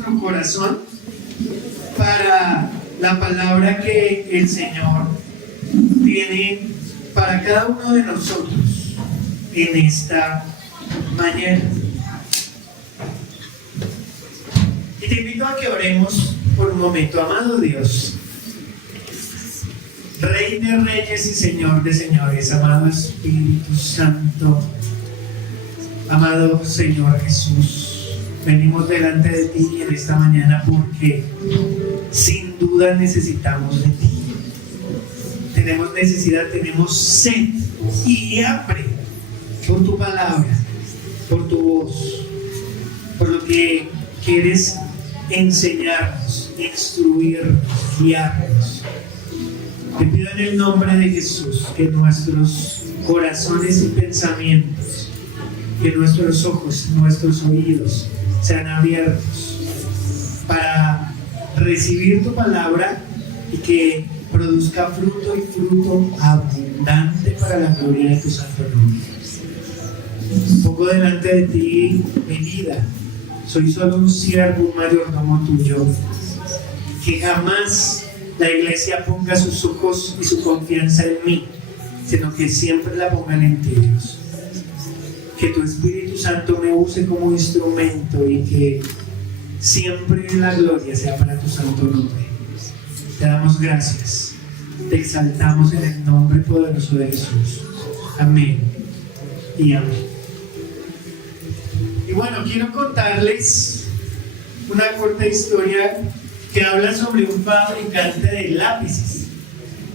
nuestro corazón para la palabra que el Señor tiene para cada uno de nosotros en esta mañana. Y te invito a que oremos por un momento. Amado Dios, Rey de reyes y Señor de señores, amado Espíritu Santo, amado Señor Jesús, venimos delante de ti en esta mañana porque sin duda necesitamos de ti. Tenemos necesidad, tenemos sed y hambre por tu palabra, por tu voz, por lo que quieres enseñarnos, instruirnos, guiarnos. Te pido en el nombre de Jesús que nuestros corazones y pensamientos, que nuestros ojos, nuestros oídos sean abiertos para recibir tu palabra y que produzca fruto y fruto abundante para la gloria de tu santo nombre. Pongo delante de ti mi vida. Soy solo un siervo, un mayordomo tuyo. Que jamás la iglesia ponga sus ojos y su confianza en mí, sino que siempre la pongan en ti, Dios. Que tu Espíritu Santo me use como instrumento y que siempre la gloria sea para tu santo nombre. Te damos gracias, te exaltamos en el nombre poderoso de Jesús. Amén y amén. Y bueno, quiero contarles una corta historia que habla sobre un fabricante de lápices.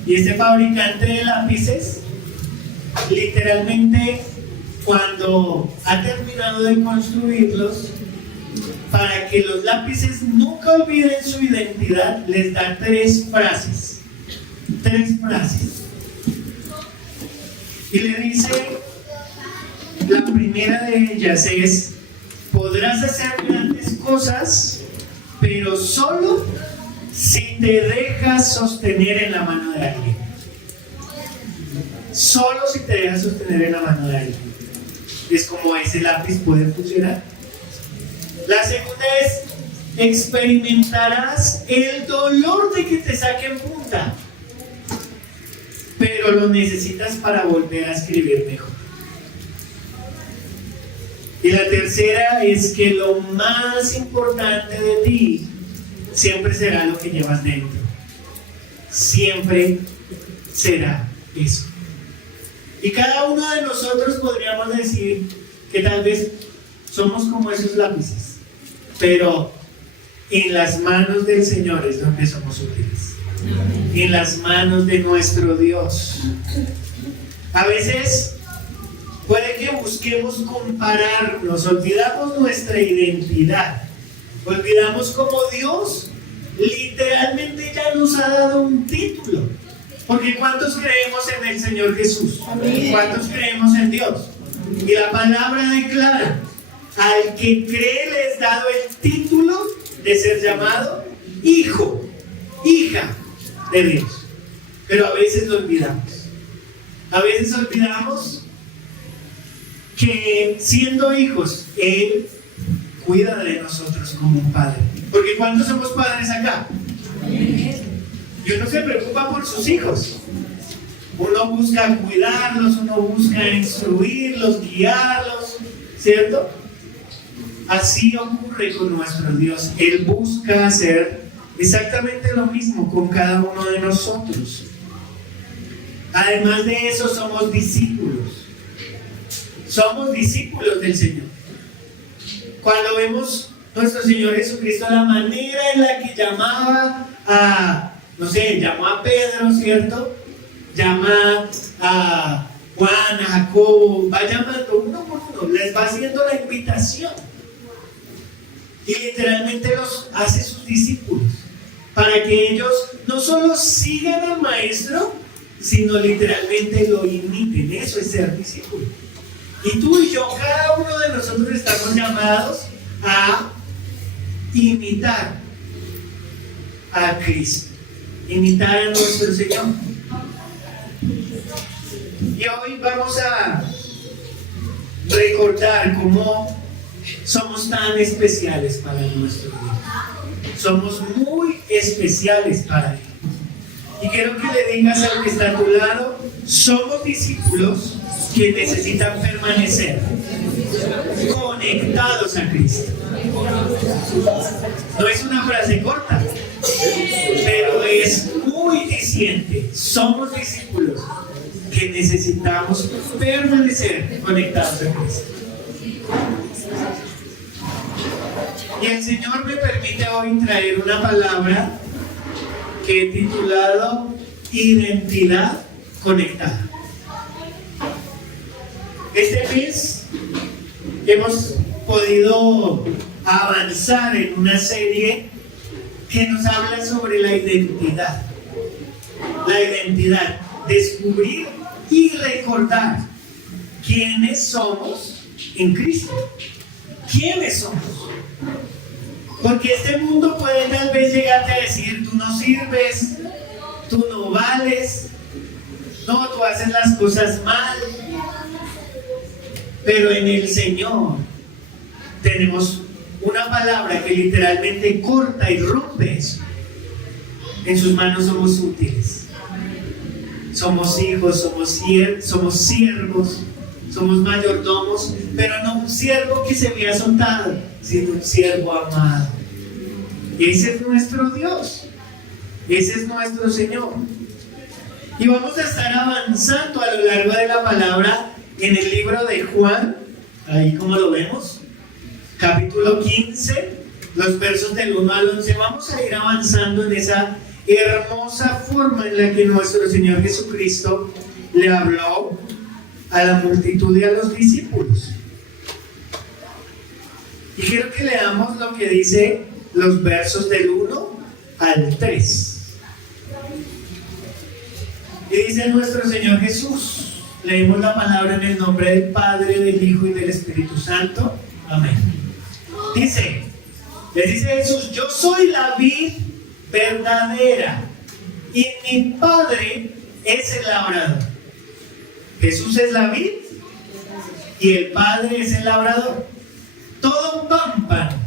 Y este fabricante de lápices, literalmente, cuando ha terminado de construirlos, para que los lápices nunca olviden su identidad, les da tres frases. Y le dice, la primera de ellas es: podrás hacer grandes cosas, pero solo si te dejas sostener en la mano de alguien. Solo si te dejas sostener en la mano de alguien. Es como ese lápiz puede funcionar. La segunda es: experimentarás el dolor de que te saquen punta, pero lo necesitas para volver a escribir mejor. Y la tercera es que lo más importante de ti siempre será lo que llevas dentro. Siempre será eso. Y cada uno de nosotros podríamos decir que tal vez somos como esos lápices, pero en las manos del Señor es donde somos útiles. En las manos de nuestro Dios. A veces puede que busquemos compararnos, olvidamos nuestra identidad, olvidamos cómo Dios literalmente ya nos ha dado un título. Porque ¿cuántos creemos en el Señor Jesús? ¿Cuántos creemos en Dios? Y la palabra declara: al que cree le es dado el título de ser llamado hijo, hija de Dios. Pero a veces lo olvidamos. A veces olvidamos que siendo hijos, Él cuida de nosotros como un padre. Porque ¿cuántos somos padres acá? Y uno se preocupa por sus hijos. Uno busca cuidarlos, uno busca instruirlos, guiarlos, ¿cierto? Así ocurre con nuestro Dios. Él busca hacer exactamente lo mismo con cada uno de nosotros. Además de eso, somos discípulos. Somos discípulos del Señor. Cuando vemos a nuestro Señor Jesucristo, la manera en la que llamaba a, no sé, llamó a Pedro, ¿cierto? Llama a Juan, a Jacobo, va llamando uno por uno, les va haciendo la invitación. Y literalmente los hace sus discípulos, para que ellos no solo sigan al Maestro, sino literalmente lo imiten. Eso es ser discípulo. Y tú y yo, cada uno de nosotros estamos llamados a imitar a Cristo, imitar a nuestro Señor. Y hoy vamos a recordar cómo somos tan especiales para nuestro Dios. Somos muy especiales para Él. Y quiero que le digas al que está a tu lado, somos discípulos que necesitan permanecer conectados a Cristo. No es una frase corta, pero es muy diciente. Somos discípulos que necesitamos permanecer conectados a Cristo. Y el Señor me permite hoy traer una palabra que he titulado Identidad Conectada. Este mes hemos podido avanzar en una serie que nos habla sobre la identidad. La identidad, descubrir y recordar quiénes somos en Cristo. ¿Quiénes somos? Porque este mundo puede tal vez llegarte a decir, tú no sirves, tú no vales, no, tú haces las cosas mal. Pero en el Señor tenemos una palabra que literalmente corta y rompe eso. En sus manos somos útiles. Somos hijos, somos siervos, somos mayordomos, pero no un siervo que se ve azotado, sino un siervo amado. Y ese es nuestro Dios, ese es nuestro Señor. Y vamos a estar avanzando a lo largo de la palabra en el libro de Juan, ahí como lo vemos, capítulo 15, los versos del 1 al 11. Vamos a ir avanzando en esa hermosa forma en la que nuestro Señor Jesucristo le habló a la multitud y a los discípulos. Y quiero que leamos lo que dice los versos del 1 al 3. Y dice nuestro Señor Jesús, leemos la palabra en el nombre del Padre, del Hijo y del Espíritu Santo. Amén. Les dice Jesús, yo soy la vid verdadera y mi Padre es el labrador. Jesús es la vid y el Padre es el labrador. Todo pámpano,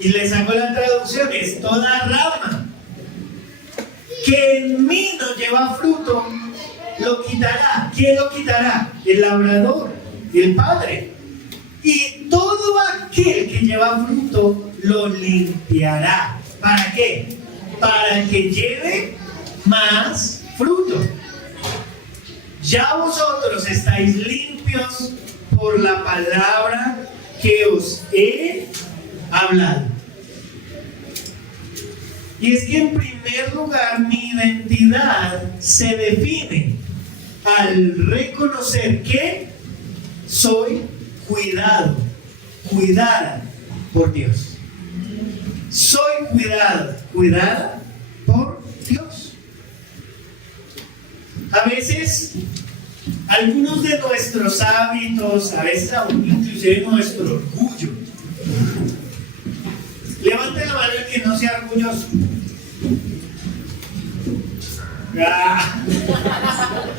y les hago la traducción, es toda rama que en mí no lleva fruto, lo quitará. ¿Quién lo quitará? El labrador, el Padre. Y todo aquel que lleva fruto lo limpiará. ¿Para qué? Para que lleve más fruto. Ya vosotros estáis limpios por la palabra que os he hablado. Y es que en primer lugar mi identidad se define al reconocer que soy cuidada por Dios. Soy cuidada por Dios. A veces, algunos de nuestros hábitos, a veces aún inclusive nuestro orgullo. Levante la mano el que no sea orgulloso.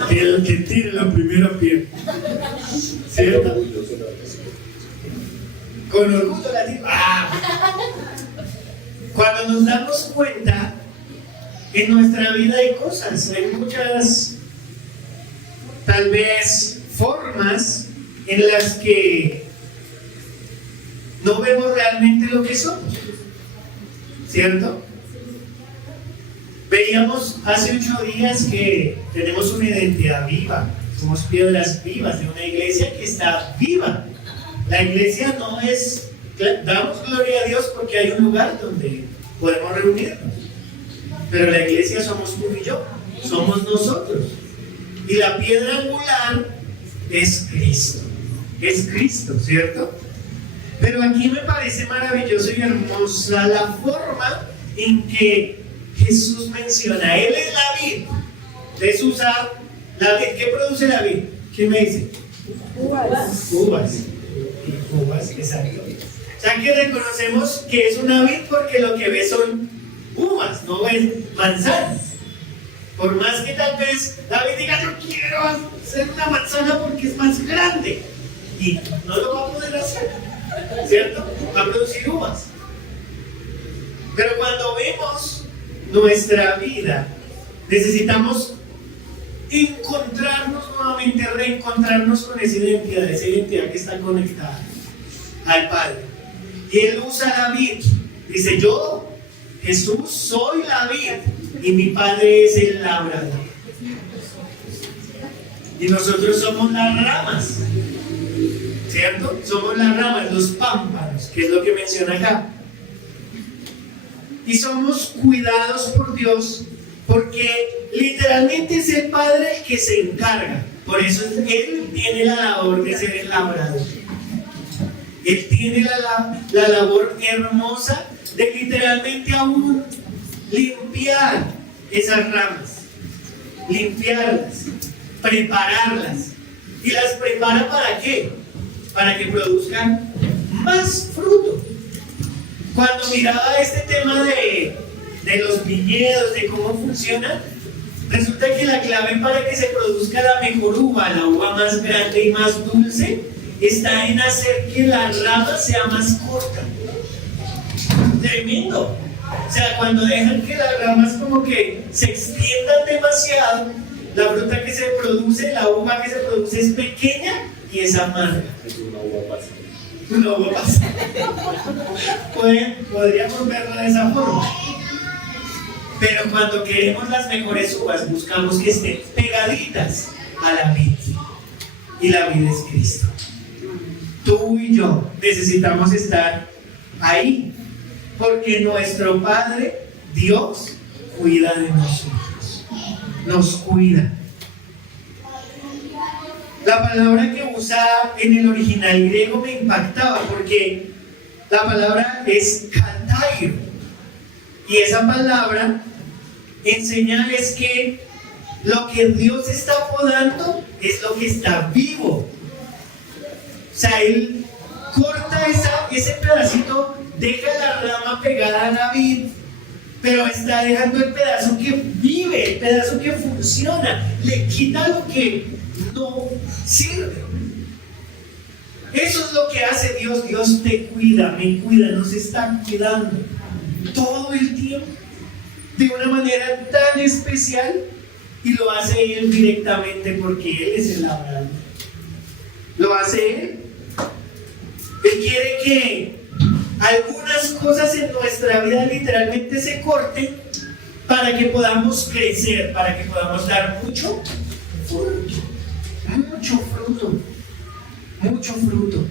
El que tire la primera piedra. ¿Cierto? Con orgullo la tiro. Cuando nos damos cuenta, en nuestra vida hay cosas, hay muchas, tal vez, formas en las que no vemos realmente lo que somos. ¿Cierto? Veíamos hace 8 días que tenemos una identidad viva, somos piedras vivas de una iglesia que está viva. La iglesia no es, damos gloria a Dios porque hay un lugar donde podemos reunirnos, pero la iglesia somos tú y yo, somos nosotros, y la piedra angular es Cristo, ¿cierto? Pero aquí me parece maravilloso y hermosa la forma en que Jesús menciona, Él es la vid. Jesús usa la vid. ¿Qué produce la vid? ¿Quién me dice? Uvas, exacto. O sea que reconocemos que es una vid porque lo que ve son uvas, no ves manzanas. Por más que tal vez la vid diga, yo quiero hacer una manzana porque es más grande, y no lo va a poder hacer, ¿cierto? Va a producir uvas. Pero cuando vemos nuestra vida, necesitamos encontrarnos nuevamente, reencontrarnos con esa identidad que está conectada al Padre. Y Él usa la vid. Dice: yo, Jesús, soy la vid y mi Padre es el labrador. Y nosotros somos las ramas, ¿cierto? Somos las ramas, los pámpanos, que es lo que menciona acá. Y somos cuidados por Dios, porque literalmente es el Padre el que se encarga. Por eso Él tiene la labor de ser el labrador. Él tiene la labor hermosa de literalmente aún limpiar esas ramas, limpiarlas, prepararlas. ¿Y las prepara para qué? Para que produzcan más fruto. Cuando miraba este tema de los viñedos, de cómo funciona, resulta que la clave para que se produzca la mejor uva, la uva más grande y más dulce, está en hacer que la rama sea más corta. Tremendo. O sea, cuando dejan que las ramas como que se extiendan demasiado, la fruta que se produce, la uva que se produce es pequeña y es amarga. Es una uva pasa. Una uva pasa. Podríamos verlo de esa forma. Pero cuando queremos las mejores uvas, buscamos que estén pegaditas a la vid. Y la vid es Cristo. Tú y yo necesitamos estar ahí, porque nuestro Padre, Dios, cuida de nosotros. Nos cuida. La palabra que usa en el original griego me impactaba, porque la palabra es katairo. Y esa palabra enseña es que lo que Dios está podando es lo que está vivo. O sea, Él corta ese pedacito, deja la rama pegada a la vid, pero está dejando el pedazo que vive, el pedazo que funciona, le quita lo que no sirve. Eso es lo que hace Dios. Dios te cuida, me cuida, nos está cuidando todo el tiempo, de una manera tan especial, y lo hace Él directamente porque Él es el labrador. Lo hace Él. Él quiere que algunas cosas en nuestra vida literalmente se corten para que podamos crecer, para que podamos dar mucho fruto. Mucho fruto. Mucho fruto.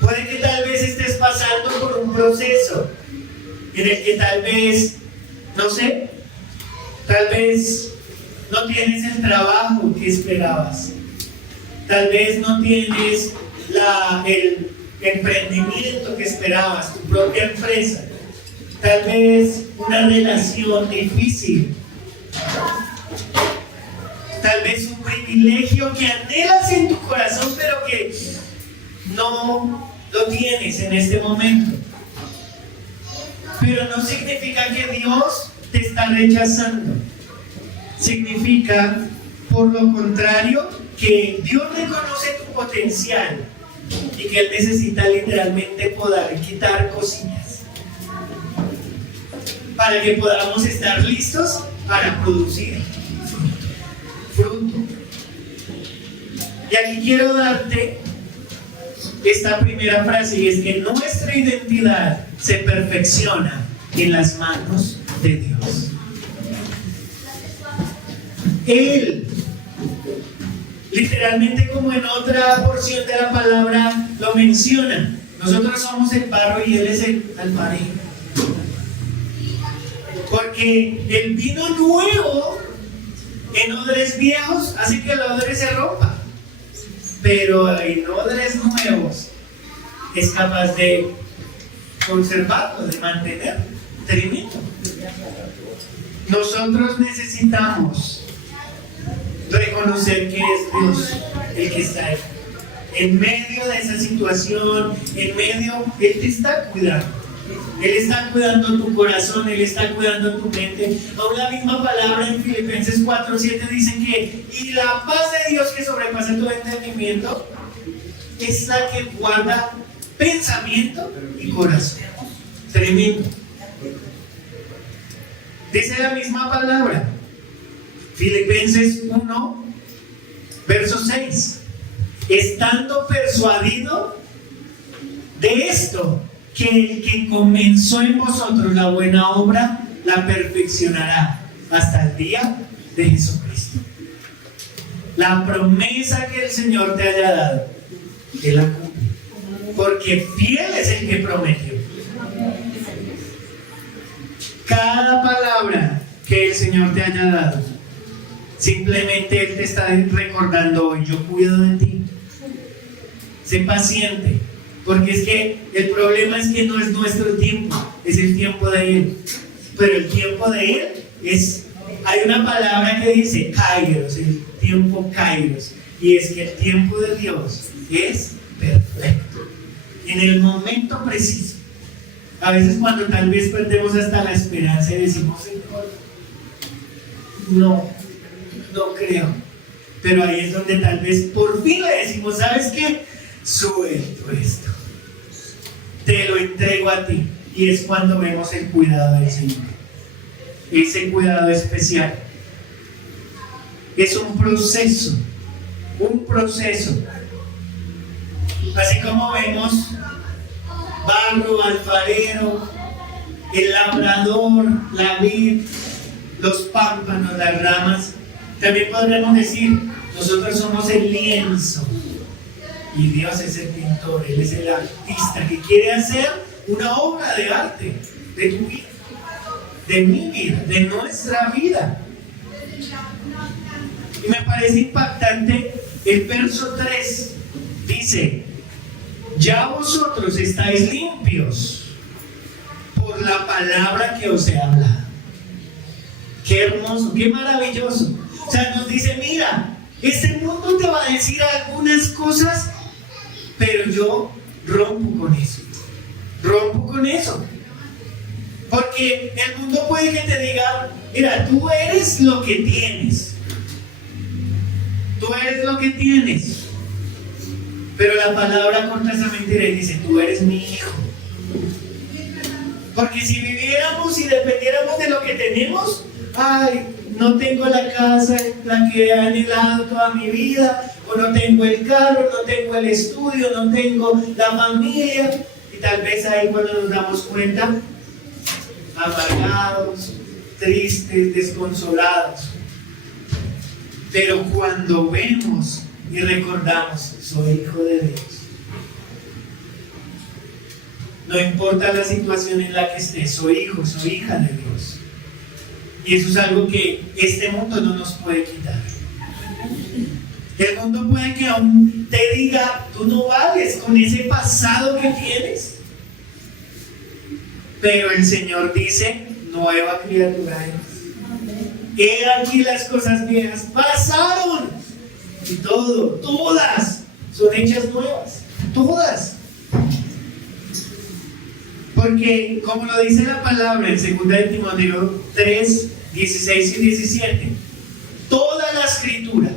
Puede que tal vez estés pasando por un proceso en el que tal vez, no sé, tal vez no tienes el trabajo que esperabas. Tal vez no tienes el emprendimiento que esperabas, tu propia empresa. Tal vez una relación difícil. Tal vez un privilegio que anhelas en tu corazón, pero que no lo tienes en este momento. Pero no significa que Dios te está rechazando. Significa, por lo contrario, que Dios reconoce tu potencial y que Él necesita literalmente poder quitar cosillas para que podamos estar listos para producir fruto. Y aquí quiero darte esta primera frase, y es que nuestra identidad se perfecciona en las manos de Dios. Él, literalmente, como en otra porción de la palabra lo menciona, nosotros somos el barro y Él es el alfarero. Porque el vino nuevo en odres viejos hace que el odre se rompa, pero en odres nuevos es capaz de conservarlo, de mantener. Tremendo. Nosotros necesitamos reconocer que es Dios el que está ahí. En medio de esa situación, Él te está cuidando. Él está cuidando tu corazón, Él está cuidando tu mente. Aún la misma palabra en Filipenses 4:7 dice que y la paz de Dios que sobrepasa todo entendimiento es la que guarda pensamiento y corazón. Tremendo. Dice la misma palabra. Filipenses 1, verso 6. Estando persuadido de esto, que el que comenzó en vosotros la buena obra, la perfeccionará hasta el día de Jesucristo. La promesa que el Señor te haya dado, Él la cumple. Porque fiel es el que prometió. Cada palabra que el Señor te haya dado, simplemente Él te está recordando hoy: yo cuido de ti. Sé paciente, porque es que el problema es que no es nuestro tiempo, es el tiempo de Él. Pero el tiempo de Él es, hay una palabra que dice kairos, el tiempo kairos, y es que el tiempo de Dios es perfecto, en el momento preciso. A veces cuando tal vez perdemos hasta la esperanza y decimos: Señor, no creo. Pero ahí es donde tal vez por fin le decimos: ¿sabes qué? Suelto esto, te lo entrego a ti. Y es cuando vemos el cuidado del Señor, ese cuidado especial. Es un proceso. Así como vemos barro, alfarero, el labrador, la vid, los pámpanos, las ramas, también podremos decir: nosotros somos el lienzo y Dios es el pintor. Él es el artista que quiere hacer una obra de arte de tu vida, de mi vida, de nuestra vida. Y me parece impactante el verso 3. Dice: ya vosotros estáis limpios por la palabra que os he hablado. Qué hermoso, qué maravilloso. O sea, nos dice: mira, este mundo te va a decir algunas cosas, pero yo rompo con eso. Porque el mundo puede que te diga: mira, tú eres lo que tienes. Pero la palabra contra esa mentira y dice: tú eres mi hijo. Porque si viviéramos y dependiéramos de lo que tenemos, ay, no tengo la casa, la que he anhelado toda mi vida, o no tengo el carro, no tengo el estudio, no tengo la familia. Y tal vez ahí cuando nos damos cuenta, amargados, tristes, desconsolados. Pero cuando vemos y recordamos: soy hijo de Dios, no importa la situación en la que esté, soy hijo, soy hija de Dios. Y eso es algo que este mundo no nos puede quitar. El mundo puede que aún te diga: tú no vales con ese pasado que tienes. Pero el Señor dice: nueva criatura eres. He aquí las cosas viejas pasaron, y todas son hechas nuevas, todas. Porque como lo dice la palabra en 2 de Timoteo 3, 16 y 17, toda la escritura,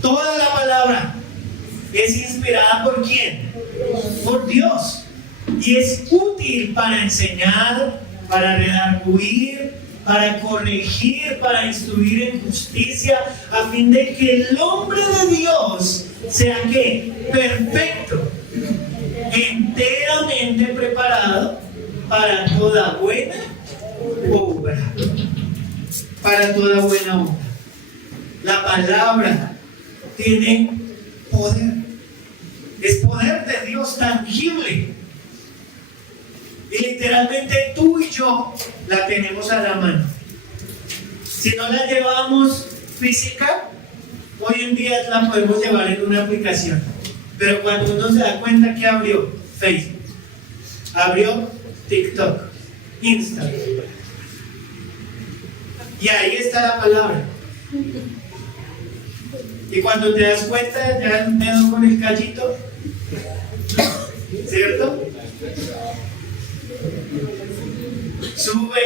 toda la palabra es inspirada ¿por quién? Por Dios. Y es útil para enseñar, para redarguir, para corregir, para instruir en justicia, a fin de que el hombre de Dios sea ¿qué? Perfecto, enteramente preparado para toda buena obra. Para toda buena obra. La palabra tiene poder. Es poder de Dios tangible. Y literalmente tú y yo la tenemos a la mano. Si no la llevamos física, hoy en día la podemos llevar en una aplicación. Pero cuando uno se da cuenta que abrió Facebook, abrió TikTok, Instagram, y ahí está la palabra. Y cuando te das cuenta, ya el dedo con el cachito, ¿cierto? Sube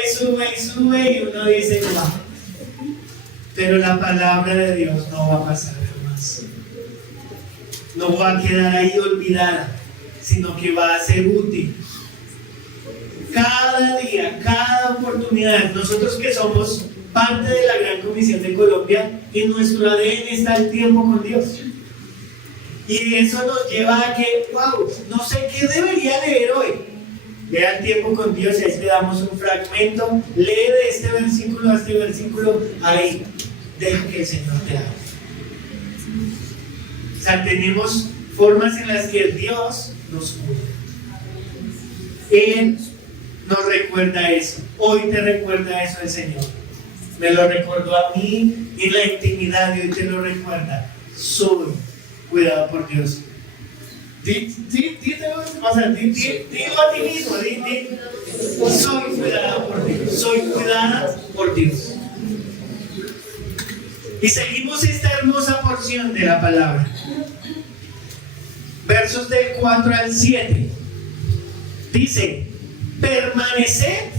y uno dice: no. Pero la palabra de Dios no va a pasar jamás. No va a quedar ahí olvidada, sino que va a ser útil. Cada día, cada oportunidad oportunidad, nosotros que somos parte de la Gran Comisión de Colombia, en nuestro ADN está el tiempo con Dios. Y eso nos lleva a que, wow, no sé qué debería leer hoy. Lea el tiempo con Dios y ahí le damos un fragmento. Lee de este versículo a este versículo. Ahí, deja que el Señor te hable. O sea, tenemos formas en las que Dios nos cuida. Él nos recuerda eso. Hoy te recuerda eso el Señor. Me lo recordó a mí en la intimidad y hoy te lo recuerda. Soy cuidado por Dios. Dilo a ti mismo. Soy cuidado por Dios. Soy cuidada por Dios. Y seguimos esta hermosa porción de la palabra. Versos del 4 al 7. Dice: permaneced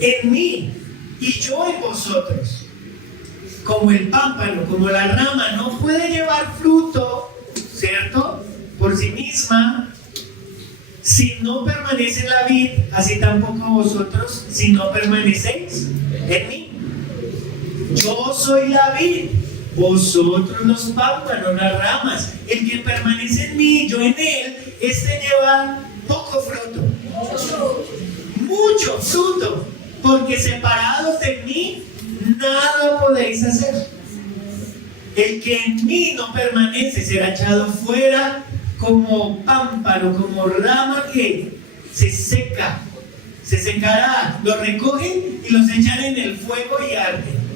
en mí y yo en vosotros. Como el pámpano, como la rama no puede llevar fruto, ¿cierto?, por sí misma, si no permanece en la vid, así tampoco vosotros, si no permanecéis en mí. Yo soy la vid, vosotros los pámpanos, las ramas. El que permanece en mí, yo en él, este lleva poco fruto. Mucho fruto, porque separados de mí, nada podéis hacer. El que en mí no permanece será echado fuera como pámpano, como rama que se seca, se secará. Lo recogen y los echan en el fuego y arden.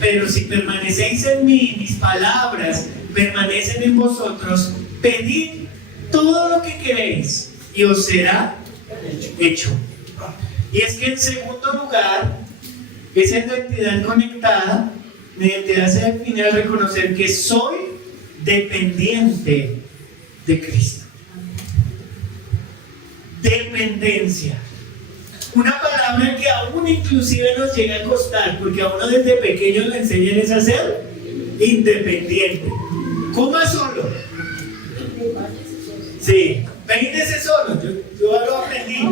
Pero si permanecéis en mí, mis palabras permanecen en vosotros, pedid todo lo que queréis y os será hecho. Y es que en segundo lugar, esa identidad conectada, mi identidad se define al reconocer que soy dependiente de Cristo. Dependencia. Una palabra que aún inclusive nos llega a costar, porque a uno desde pequeño le enseñan es a ser independiente. Coma solo. Sí, peínese solo. Yo lo aprendí.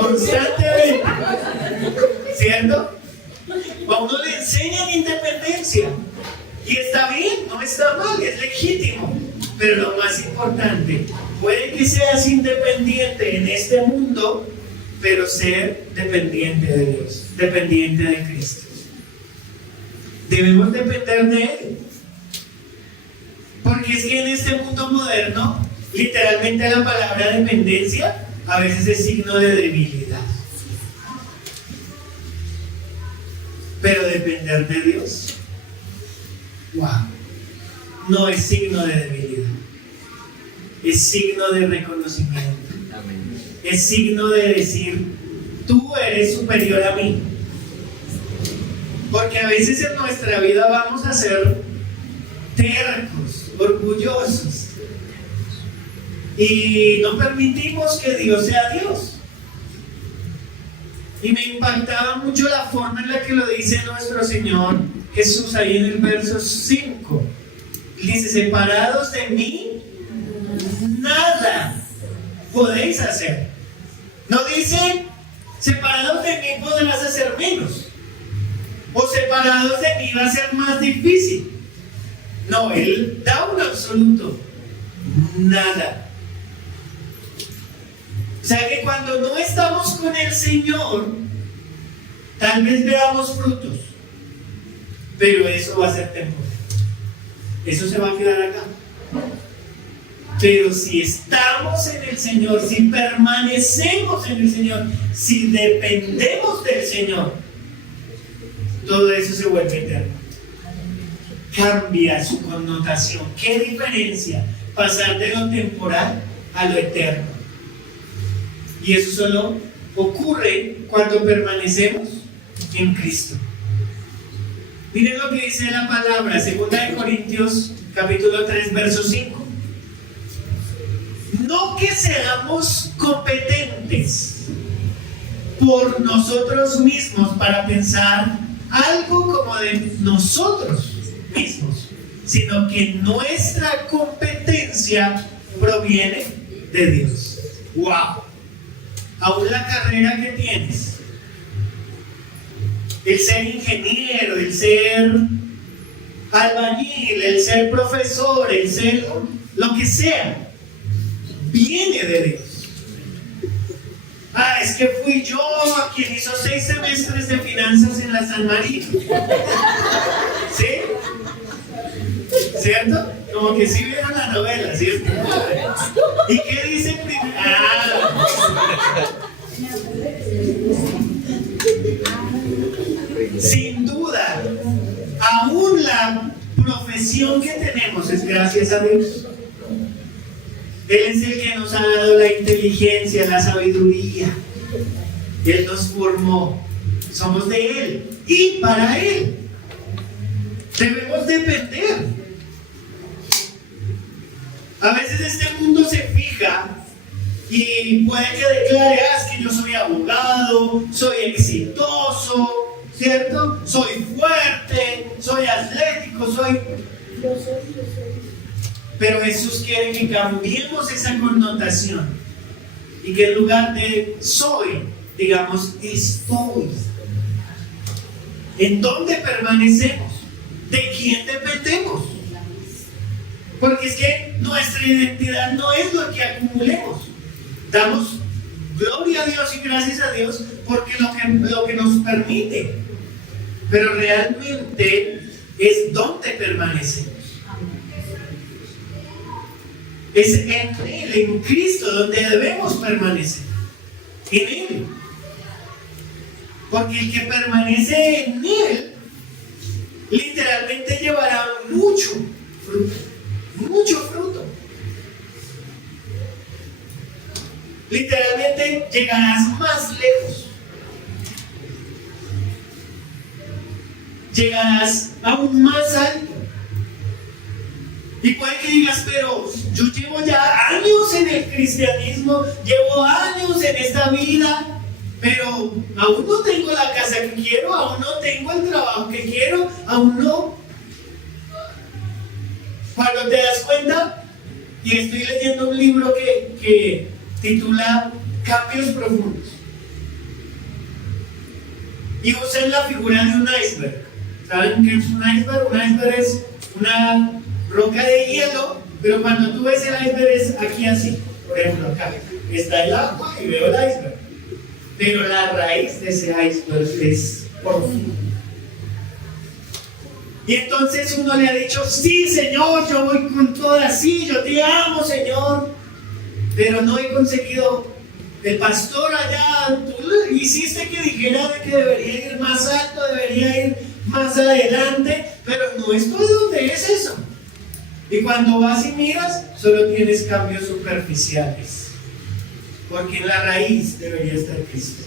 Constantemente. ¿Cierto? A uno le enseñan independencia. Y está bien, no está mal, es legítimo. Pero lo más importante, puede que seas independiente en este mundo, pero ser dependiente de Dios, dependiente de Cristo. Debemos depender de Él. Porque es que en este mundo moderno, literalmente la palabra dependencia a veces es signo de debilidad. Pero depender de Dios, wow, no es signo de debilidad, es signo de reconocimiento. Es signo de decir, tú eres superior a mí. Porque a veces en nuestra vida vamos a ser tercos, orgullosos, y no permitimos que Dios sea Dios. Y me impactaba mucho la forma en la que lo dice nuestro Señor Jesús ahí en el verso 5. Dice: separados de mí, nada podéis hacer. No dice: separados de mí podrás hacer menos, o separados de mí va a ser más difícil. No, Él da un absoluto: nada. O sea que cuando no estamos con el Señor, tal vez veamos frutos, pero eso va a ser temporal. Eso se va a quedar acá. Pero si estamos en el Señor, si permanecemos en el Señor, si dependemos del Señor, todo eso se vuelve eterno. Cambia su connotación. ¿Qué diferencia? Pasar de lo temporal a lo eterno. Y eso solo ocurre cuando permanecemos en Cristo. Miren lo que dice la palabra, 2 Corintios capítulo 3, verso 5. No que seamos competentes por nosotros mismos para pensar algo como de nosotros mismos, sino que nuestra competencia proviene de Dios. ¡Wow! aún la carrera que tienes, el ser ingeniero, el ser albañil, el ser profesor, el ser lo que sea, viene de Dios. Es que fui yo quien hizo 6 semestres de finanzas en la San Marino. ¿Sí? ¿Cierto? Como que sí vieron la novela, ¿cierto? ¿Y qué dice primero? Sin duda, aún la profesión que tenemos es gracias a Dios. Él es el que nos ha dado la inteligencia, la sabiduría. Él nos formó. Somos de Él y para Él. Debemos depender. A veces este mundo se fija y puede que declare, es que yo soy abogado, soy exitoso, ¿cierto? Soy fuerte, soy atlético, soy... Pero Jesús quiere que cambiemos esa connotación y que en lugar de soy, digamos estoy. ¿En dónde permanecemos? ¿De quién dependemos? Porque es que nuestra identidad no es lo que acumulemos. Damos gloria a Dios y gracias a Dios porque lo que nos permite. Pero realmente es donde permanecemos. Es en Él, en Cristo, donde debemos permanecer. En Él. Porque el que permanece en Él, literalmente llevará mucho fruto. Mucho fruto. Literalmente llegarás más lejos. Llegarás aún más alto. Y puede que digas, pero yo llevo ya años en el cristianismo, llevo años en esta vida, pero aún no tengo la casa que quiero, aún no tengo el trabajo que quiero, aún no. Cuando te das cuenta, y estoy leyendo un libro que titula Cambios Profundos, y usan la figura de un iceberg. ¿Saben qué es un iceberg? Un iceberg es una roca de hielo, pero cuando tú ves el iceberg es aquí así. Por ejemplo, acá está el agua y veo el iceberg, pero la raíz de ese iceberg es profunda. Y entonces uno le ha dicho, sí Señor, yo voy con toda, sí, yo te amo Señor, pero no he conseguido. El pastor allá, tú hiciste que dijera de que debería ir más alto, debería ir más adelante, pero no estoy donde es eso. Y cuando vas y miras, solo tienes cambios superficiales, porque en la raíz debería estar Cristo.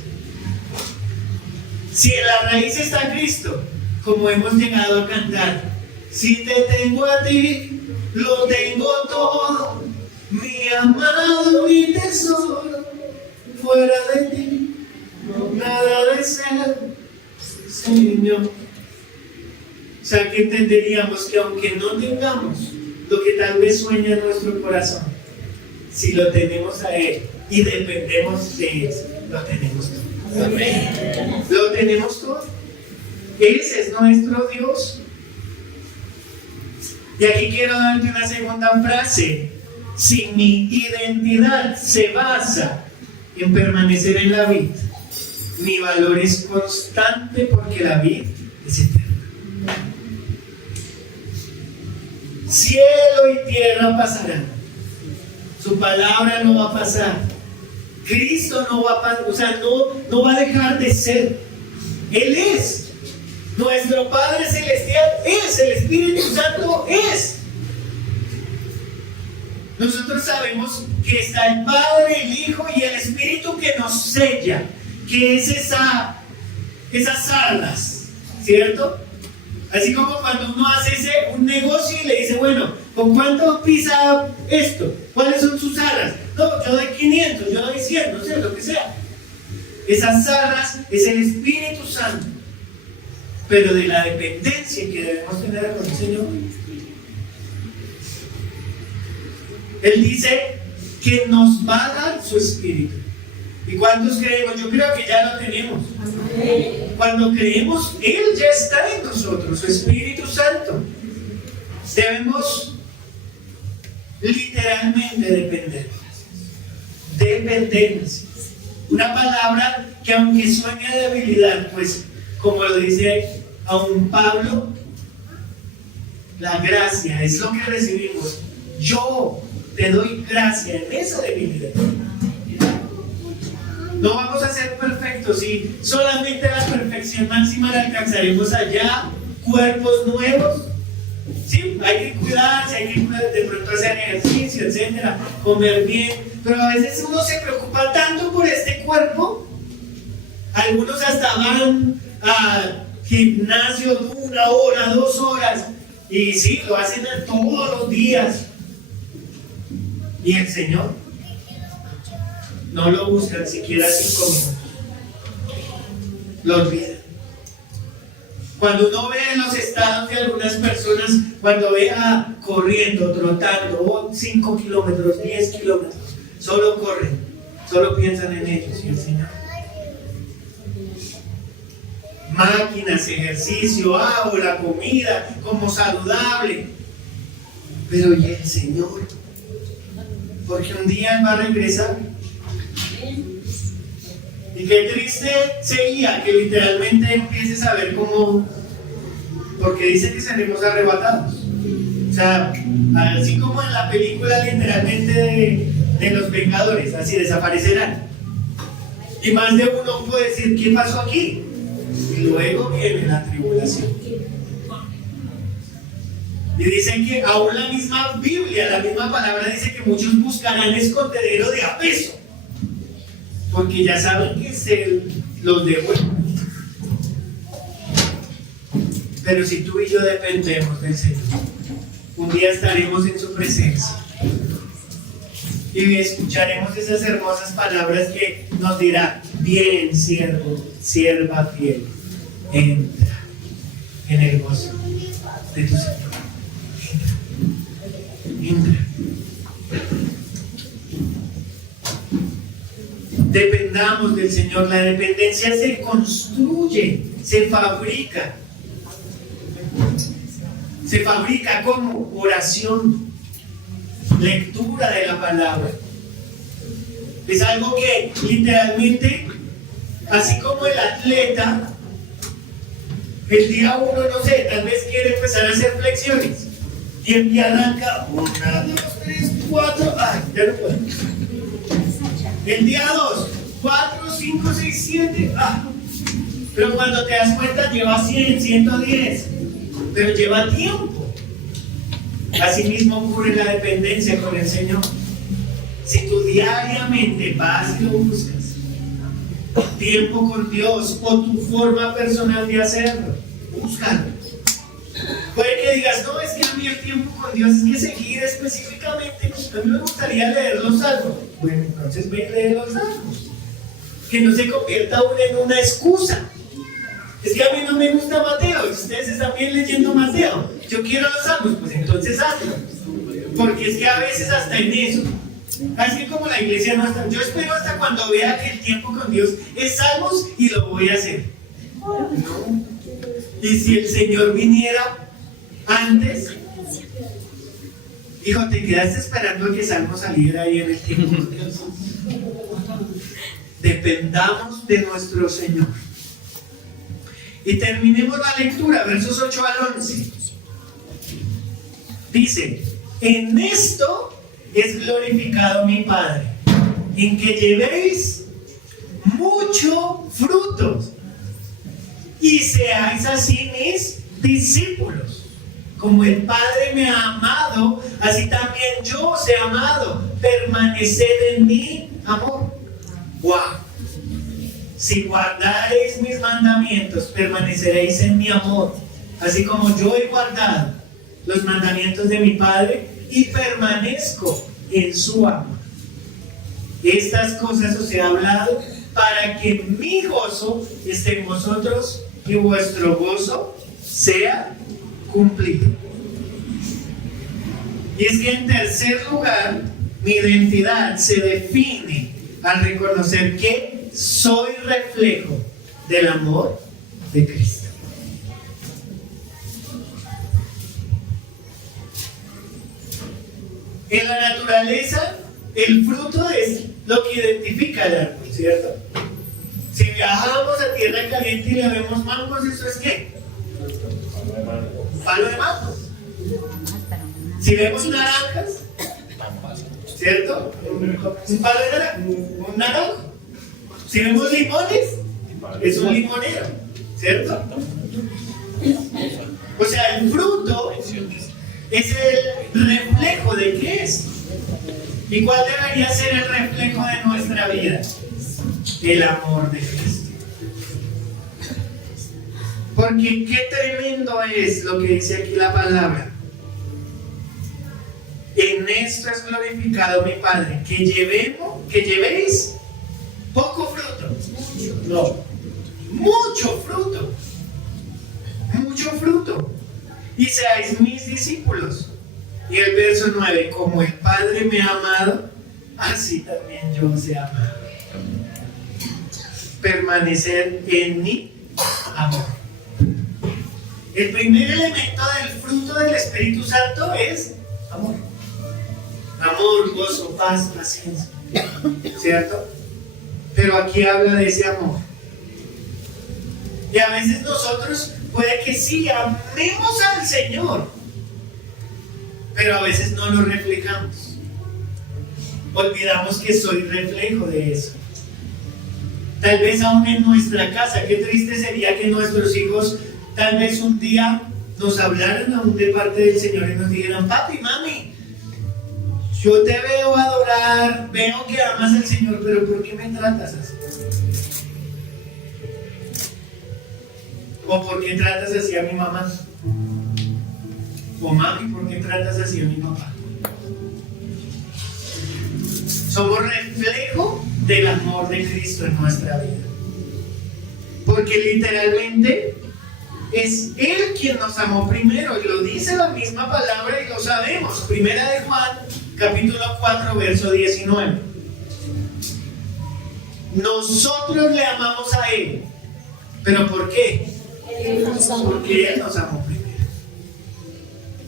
Si en la raíz está Cristo, como hemos llegado a cantar, si te tengo a ti, lo tengo todo, mi amado, mi tesoro, fuera de ti, no nada deseo, Señor. O sea, que entenderíamos que aunque no tengamos lo que tal vez sueña en nuestro corazón, si lo tenemos a Él y dependemos de Él, lo tenemos todo. Amén. Lo tenemos todo. Ese es nuestro Dios. Y aquí quiero darte una segunda frase. Si mi identidad se basa en permanecer en la vid, mi valor es constante porque la vid es eterna. Cielo y tierra pasarán, su palabra no va a pasar, Cristo no va a pasar, o sea, no va a dejar de ser. Él es nuestro Padre Celestial, es el Espíritu Santo, es. Nosotros sabemos que está el Padre, el Hijo y el Espíritu que nos sella, que es esas arras, ¿cierto? Así como cuando uno hace un negocio y le dice, bueno, ¿con cuánto pisa esto? ¿Cuáles son sus arras? No, yo doy 500, yo doy 100, no sé, lo que sea. Esas arras es el Espíritu Santo, pero de la dependencia que debemos tener con el Señor. Él dice que nos va a dar su Espíritu. ¿Y cuántos creemos? Yo creo que ya lo tenemos. Cuando creemos, Él ya está en nosotros, su Espíritu Santo. Debemos literalmente dependernos. Una palabra que aunque suene a debilidad, pues como lo dice aún Pablo, la gracia es lo que recibimos. Yo te doy gracia en esa debilidad. No vamos a ser perfectos y solamente la perfección máxima la alcanzaremos allá, cuerpos nuevos. Sí, hay que cuidarse, hay que de pronto hacer ejercicio, etcétera, comer bien, pero a veces uno se preocupa tanto por este cuerpo. Algunos hasta van a gimnasio 1 hora, 2 horas, y sí, lo hacen todos los días. Y el Señor no lo buscan siquiera 5 minutos, lo olvidan. Cuando uno ve los estados de algunas personas, cuando vea corriendo, trotando, 5 kilómetros, 10 kilómetros, solo corren, solo piensan en ellos y el Señor. Máquinas, ejercicio, la comida, como saludable. Pero ¿y el Señor? Porque un día Él va a regresar. Y qué triste sería que literalmente empieces a ver cómo, porque dice que seremos arrebatados. O sea, así como en la película literalmente de los Vengadores, así desaparecerán. Y más de uno puede decir, ¿qué pasó aquí? Y luego viene la tribulación. Y dicen que aún la misma Biblia, la misma palabra dice que muchos buscarán escondedero de apeso, porque ya saben que se los devuelven. Pero si tú y yo dependemos del Señor, un día estaremos en su presencia y escucharemos esas hermosas palabras que nos dirá: bien, siervo, sierva fiel, entra en el gozo de tu Señor. Entra. Dependamos del Señor. La dependencia se construye, se fabrica. Se fabrica como oración, lectura de la palabra. Es algo que literalmente, así como el atleta, el día 1, no sé, tal vez quiere empezar a hacer flexiones y arranca 1, 2, 3, 4, ya no puedo. El día 2, 4, 5, 6, 7, pero cuando te das cuenta lleva 100, 110, pero lleva tiempo. Asimismo ocurre la dependencia con el Señor. Si tú diariamente vas y lo buscas, tiempo con Dios o tu forma personal de hacerlo, búscalo. Puede que digas, no, es que a mí el tiempo con Dios es que seguir específicamente, a mí me gustaría leer los salmos. Bueno, entonces ve y lee los salmos. Que no se convierta uno en una excusa. Es que a mí no me gusta Mateo, y ustedes están bien leyendo Mateo. Yo quiero los salmos, pues entonces hazlo. Porque es que a veces hasta en eso, así como la iglesia no está, yo espero hasta cuando vea que el tiempo con Dios es salmos y lo voy a hacer. No. Y si el Señor viniera antes, hijo, te quedaste esperando que salmo saliera ahí en el tiempo con Dios. Dependamos de nuestro Señor. Y terminemos la lectura, versos 8 al 11. Dice: en esto es glorificado mi Padre, en que llevéis mucho fruto y seáis así mis discípulos. Como el Padre me ha amado, así también yo os he amado. Permaneced en mi amor. ¡Wow! Si guardareis mis mandamientos, permaneceréis en mi amor, así como yo he guardado los mandamientos de mi Padre y permanezco en su amor. Estas cosas os he hablado para que mi gozo esté en vosotros y vuestro gozo sea cumplido. Y es que en tercer lugar, mi identidad se define al reconocer que soy reflejo del amor de Cristo. En la naturaleza, el fruto es lo que identifica el árbol, ¿cierto? Si viajamos a tierra caliente y le vemos mangos, ¿eso es qué? Palo de mango. Si vemos naranjas, ¿cierto? Un palo de naranja, un naranjo. Si vemos limones, es un limonero, ¿cierto? O sea, el fruto es el reflejo de qué es. ¿Y cuál debería ser el reflejo de nuestra vida? El amor de Cristo. Porque qué tremendo es lo que dice aquí la palabra. En esto es glorificado mi Padre, que llevéis poco fruto. No, mucho fruto. Mucho fruto. Y seáis mis discípulos. Y el verso 9, como el Padre me ha amado, así también yo os he amado. Permanecer en mi amor. El primer elemento del fruto del Espíritu Santo es amor. Amor, gozo, paz, paciencia. ¿Cierto? Pero aquí habla de ese amor. Y a veces nosotros puede que sí amemos al Señor, pero a veces no lo reflejamos. Olvidamos que soy reflejo de eso. Tal vez aún en nuestra casa, qué triste sería que nuestros hijos tal vez un día nos hablaran aún de parte del Señor y nos dijeran: papi, mami, yo te veo adorar, veo que amas al Señor, pero ¿por qué me tratas así? ¿O por qué tratas así a mi mamá? O mami, ¿por qué tratas así a mi papá? Somos reflejo del amor de Cristo en nuestra vida. Porque literalmente es Él quien nos amó primero, y lo dice la misma palabra y lo sabemos. Primera de Juan, capítulo 4, verso 19. Nosotros le amamos a Él. ¿Pero por qué? Porque Él nos amó primero.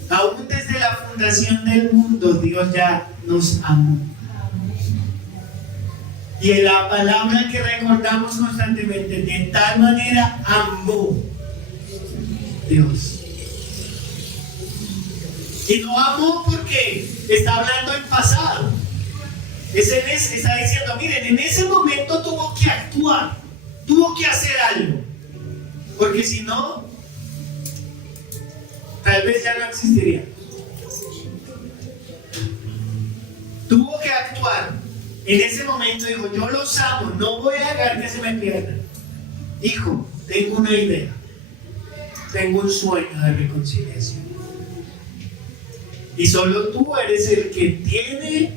Aún desde la fundación del mundo, Dios ya nos amó. Y en la palabra que recordamos constantemente, de tal manera amó Dios. Y no amó porque está hablando en pasado. Está diciendo: miren, en ese momento tuvo que actuar, tuvo que hacer algo. Porque si no, tal vez ya no existiría. Tuvo que actuar. En ese momento dijo: yo los amo, no voy a dejar que se me pierdan. Hijo, tengo una idea. Tengo un sueño de reconciliación. Y solo tú eres el que tiene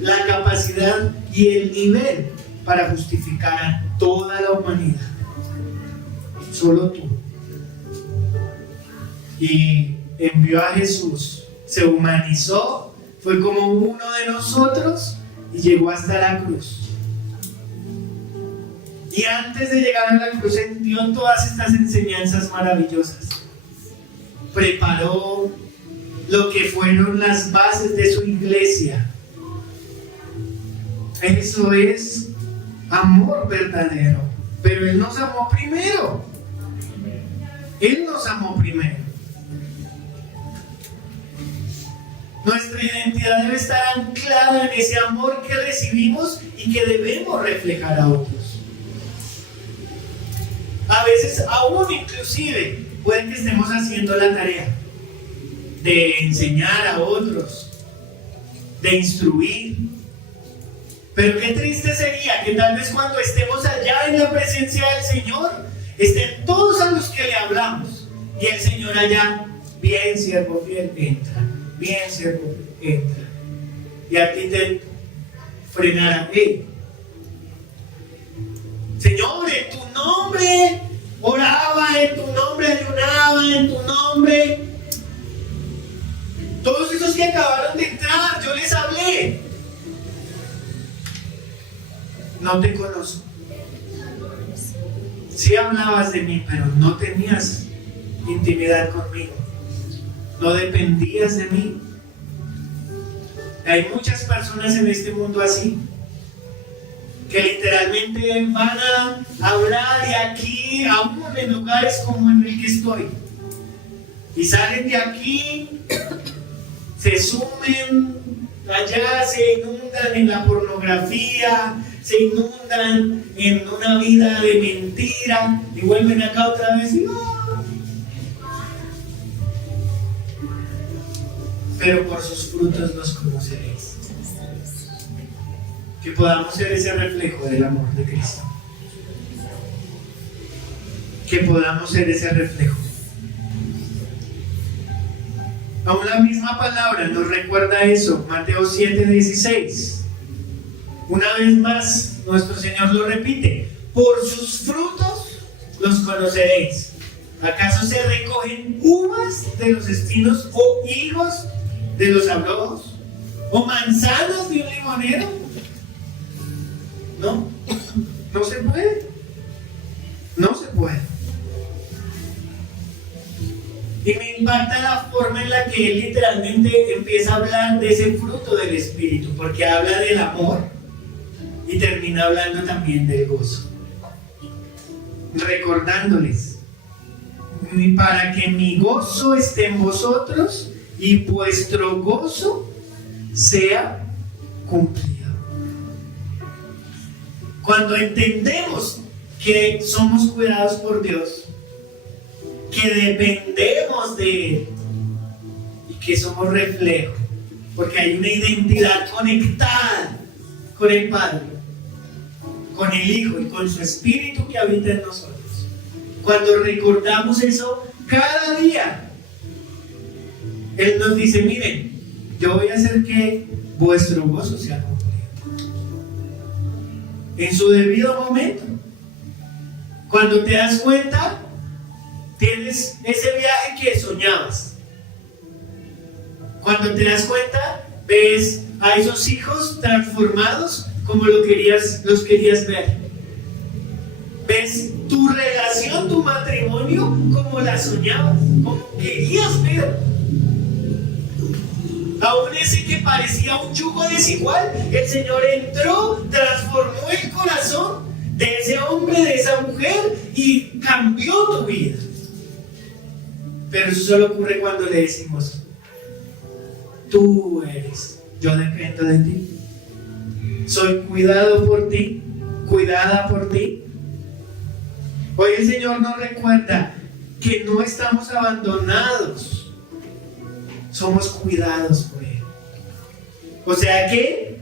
la capacidad y el nivel para justificar a toda la humanidad. Solo tú. Y envió a Jesús, se humanizó, fue como uno de nosotros y llegó hasta la cruz. Y antes de llegar a la cruz dio todas estas enseñanzas maravillosas. Preparó lo que fueron las bases de su iglesia. Eso es amor verdadero. Pero Él nos amó primero. Él nos amó primero. Nuestra identidad debe estar anclada en ese amor que recibimos y que debemos reflejar a otros. A veces, aún inclusive, puede que estemos haciendo la tarea de enseñar a otros, de instruir. Pero qué triste sería que tal vez cuando estemos allá en la presencia del Señor, estén todos a los que le hablamos y el Señor allá: bien, siervo fiel, entra. Bien, siervo, entra. Y a ti te frenará: Señor, en tu nombre oraba, en tu nombre ayunaba, en tu nombre. Todos esos que acabaron de entrar, yo les hablé. no te conozco. Sí hablabas de mí, pero no tenías intimidad conmigo. No dependías de mí. Hay muchas personas en este mundo así, que literalmente van a hablar de aquí, aún en lugares como en el que estoy. Y salen de aquí, se sumen allá, se inundan en la pornografía, se inundan en una vida de mentira y vuelven acá otra vez y no. Pero por sus frutos los conoceréis. Que podamos ser ese reflejo del amor de Cristo. Que podamos ser ese reflejo. Aún la misma palabra nos recuerda eso, Mateo 7:16. Una vez más, nuestro Señor lo repite: por sus frutos los conoceréis. ¿Acaso se recogen uvas de los espinos o higos de los abrojos? ¿O manzanas de un limonero? No, no se puede. No se puede. Y me impacta la forma en la que él literalmente empieza a hablar de ese fruto del Espíritu, porque habla del amor y termina hablando también del gozo. Recordándoles, para que mi gozo esté en vosotros y vuestro gozo sea cumplido. Cuando entendemos que somos cuidados por Dios, que dependemos de Él y que somos reflejo, porque hay una identidad conectada con el Padre, con el Hijo y con su Espíritu que habita en nosotros. Cuando recordamos eso cada día, Él nos dice: miren, yo voy a hacer que vuestro gozo sea cumplido en su debido momento. Cuando te das cuenta, tienes ese viaje que soñabas. Cuando te das cuenta, ves a esos hijos transformados como los querías ver. Ves tu relación, tu matrimonio como la soñabas, como querías ver. Aún ese que parecía un yugo desigual, el Señor entró, transformó el corazón de ese hombre, de esa mujer, y cambió tu vida. Pero eso solo ocurre cuando le decimos: tú eres, yo dependo de ti, soy cuidado por ti, cuidada por ti. Hoy el Señor nos recuerda que no estamos abandonados, somos cuidados por Él. O sea que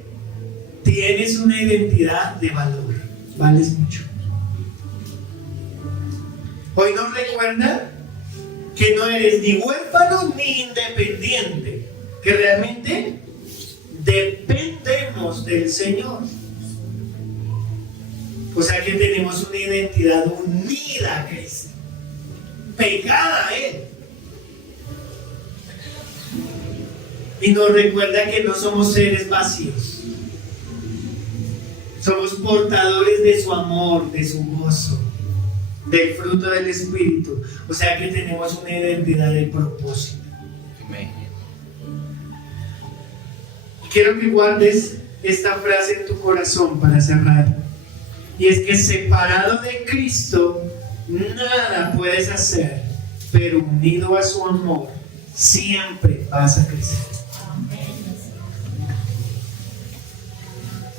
tienes una identidad de valor, vales mucho. Hoy nos recuerda que no eres ni huérfano ni independiente, que realmente dependemos del Señor. O sea que tenemos una identidad unida a Cristo, pegada a Él. Y nos recuerda que no somos seres vacíos, somos portadores de su amor, de su gozo, del fruto del Espíritu. O sea que tenemos una identidad de propósito. Quiero que guardes esta frase en tu corazón para cerrar. Y es que separado de Cristo, nada puedes hacer, pero unido a su amor, siempre vas a crecer.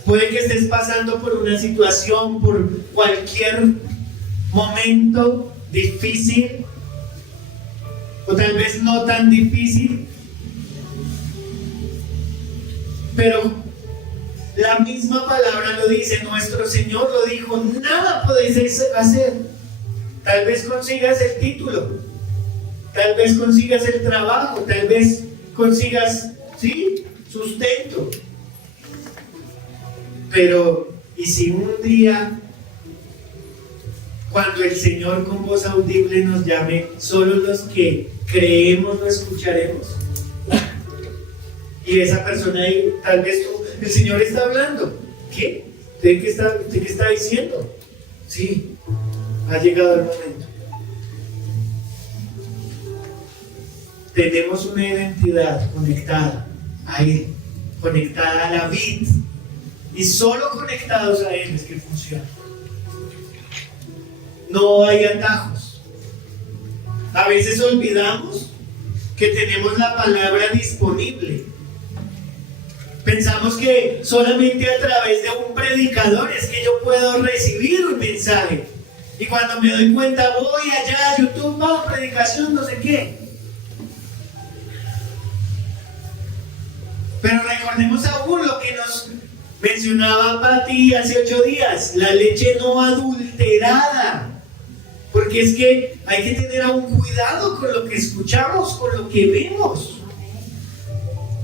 Puede que estés pasando por una situación, por cualquier momento difícil, o tal vez no tan difícil, pero la misma palabra lo dice, nuestro Señor lo dijo: nada podéis hacer. Tal vez consigas el título, tal vez consigas el trabajo, tal vez consigas, ¿sí?, sustento. Pero, ¿y si un día, cuando el Señor con voz audible nos llame, solo los que creemos lo escucharemos? Y esa persona ahí, tal vez tú, el Señor está hablando. ¿Qué? ¿Usted qué está diciendo? Sí, ha llegado el momento. Tenemos una identidad conectada a Él, conectada a la vid, y solo conectados a Él es que funciona. No hay atajos. A veces olvidamos que tenemos la palabra disponible. Pensamos que solamente a través de un predicador es que yo puedo recibir un mensaje. Y cuando me doy cuenta voy allá a YouTube, predicación, no sé qué. Pero recordemos aún lo que nos mencionaba Pati hace 8 días, la leche no adulterada. Porque es que hay que tener aún cuidado con lo que escuchamos, con lo que vemos.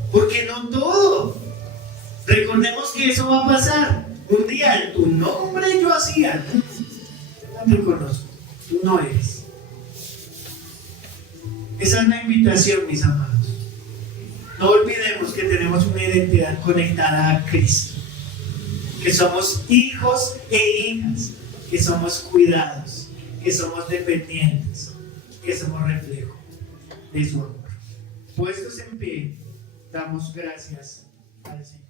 Porque no todo. Recordemos que eso va a pasar. Un día en tu nombre yo hacía. No te conozco, tú no eres. Esa es la invitación, mis amados. No olvidemos que tenemos una identidad conectada a Cristo. Que somos hijos e hijas. Que somos cuidados. Que somos dependientes. Que somos reflejo de su amor. Puestos en pie, damos gracias al Señor.